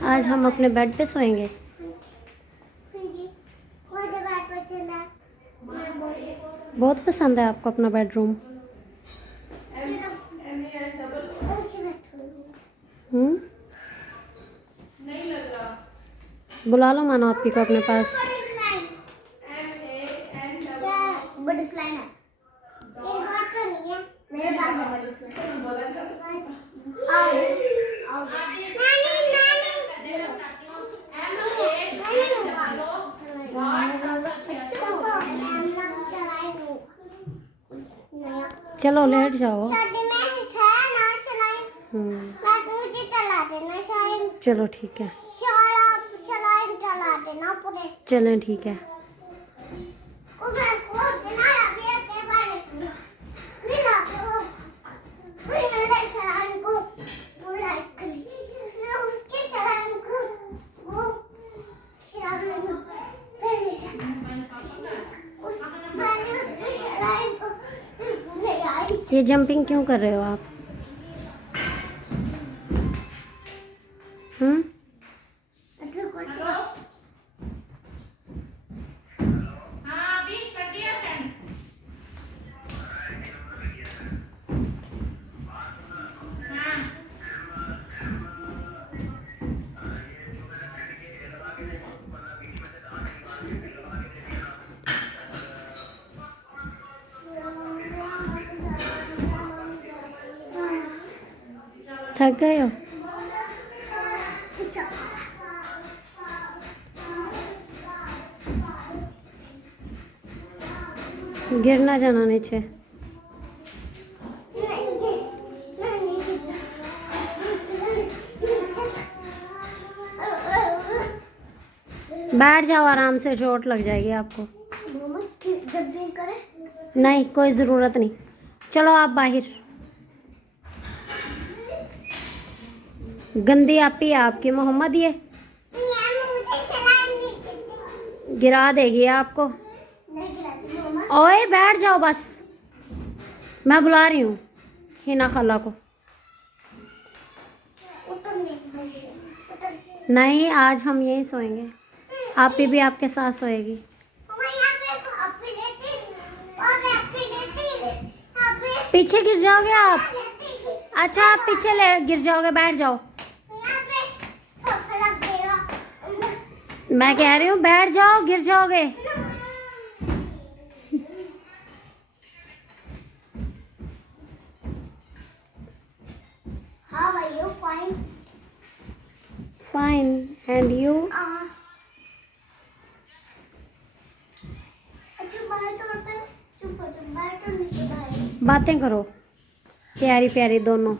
आज हम अपने बेड पे सोएंगे। बहुत पसंद है आपको अपना बेडरूम? बुला लो मानो आपकी को अपने पास। चलो लेट जाओ। चलो ठीक है। चलें ठीक है। ये जंपिंग क्यों कर रहे हो आप? थक गए हो? गिर ना जाना नीचे। बैठ जाओ आराम से, चोट लग जाएगी आपको। नहीं कोई ज़रूरत नहीं। चलो आप बाहर। गंदी आपी आपकी मोहम्मद ये गिरा देगी आपको। ओए बैठ जाओ बस, मैं बुला रही हूँ हिना खाला को। नहीं आज हम यहीं सोएंगे, आपी भी आपके साथ सोएगी। पीछे गिर जाओगे आप? अच्छा आप पीछे गिर जाओगे, बैठ जाओ। मैं कह रही हूँ बैठ जाओ, गिर जाओगे। How are you? Fine. Fine. And you? बातें करो प्यारी प्यारी दोनों।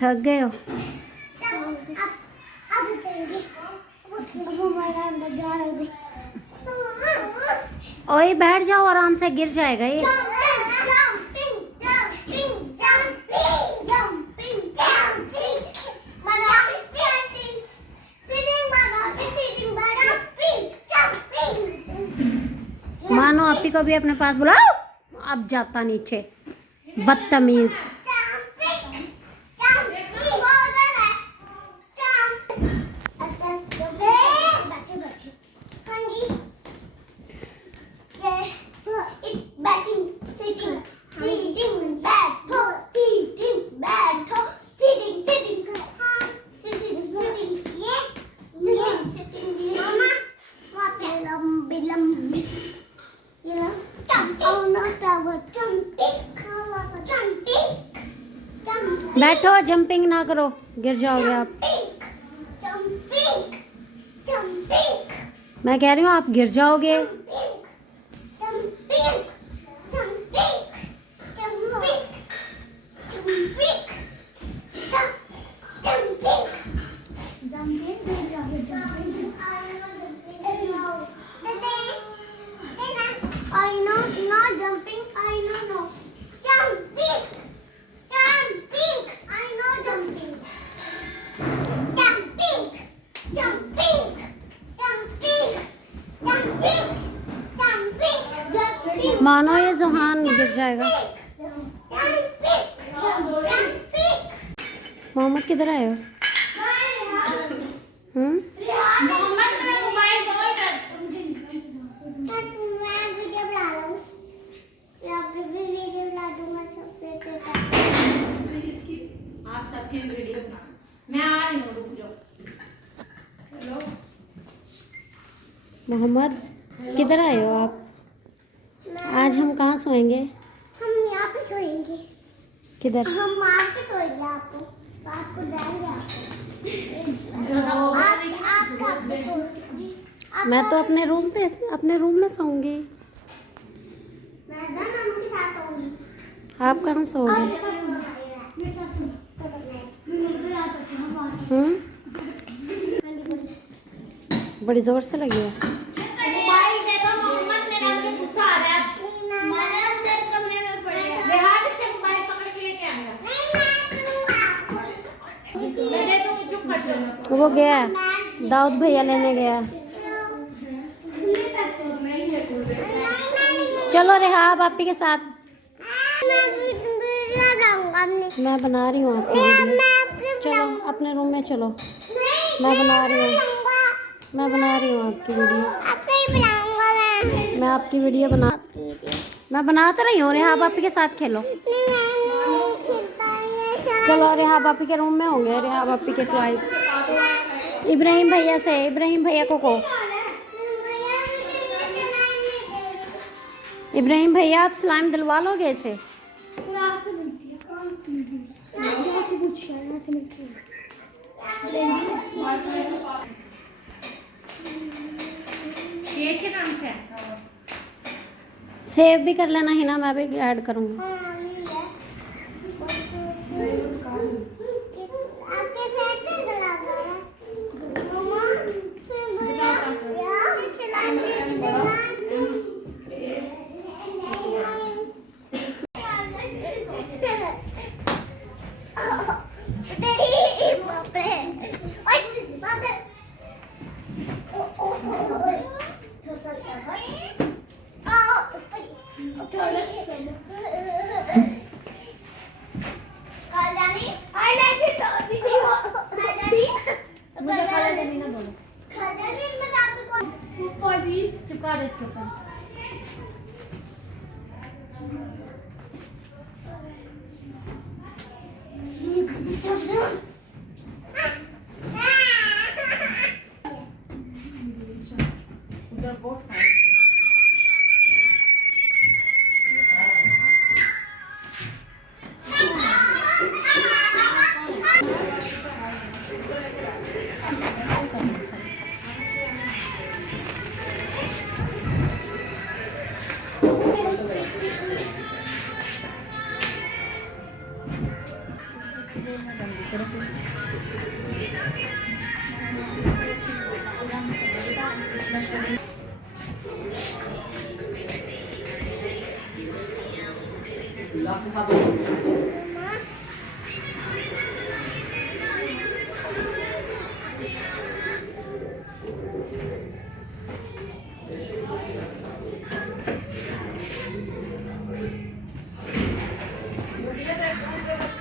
थक गए हो? ओए बैठ जाओ आराम से, गिर जाएगा ये। मानो आपी को भी अपने पास बुलाओ। अब जाता नीचे, बदतमीज। बैठो, जंपिंग ना करो, गिर जाओगे आप। मैं कह रही हूँ आप गिर जाओगे। I know, not jumping. I know, no. Jumping. Jumping. I know jumping. Jumping. Jumping. Jumping. Jumping. Jumping. Jumping. मानो ये जुहान गिर जाएगा। Jumping. Jumping. मोहम्मद किधर आए हो? मोहम्मद मेरा मोबाइल दो इधर। मैं वीडियो बना रहा हूँ। या फिर भी वीडियो बना दूंगा सबसे इसकी आप सबकी वीडियो बना। मैं आ रही हूँ, रुक जाओ। हेलो मोहम्मद किधर आए हो आप? आज हम कहाँ सोएंगे? हम यहाँ पे सोएंगे। किधर? हम मार के सोएंगे आपको। रात को जाएंगे आपको। मैं तो अपने रूम में सोऊंगी। मैं ना मम्मी के साथ सोऊंगी। आप कहाँ सोओगे? बड़ी जोर से लगी है। मोबाइल दे दो मोहम्मद, मेरा मुझे गुस्सा आ रहा है। मैंने उससे कमरे में पड़ेगा। बिहार से मोबाइल पकड़ के लेके आएगा। मैं दे दूँगी, चुप कर जाओ। वो गया, दाऊद भैया लेने गया। चलो रेहाब आपी के साथ। मैं बना रही हूँ आपकी वीडियो। चलो अपने रूम में चलो। मैं बना रही हूँ आपकी वीडियो। मैं आपकी वीडियो मैं बना तो रही हूँ। रेहाब आपी के साथ खेलो। चलो रेहाब आपी के रूम में होंगे। रेहाब आपी के ट्वाइस। इब्राहिम भैया को इब्राहिम भैया आप स्लाइम दिलवा लोगे इसे? शेर के नाम से सेव भी कर लेना हिना, मैं भी ऐड करूँगी।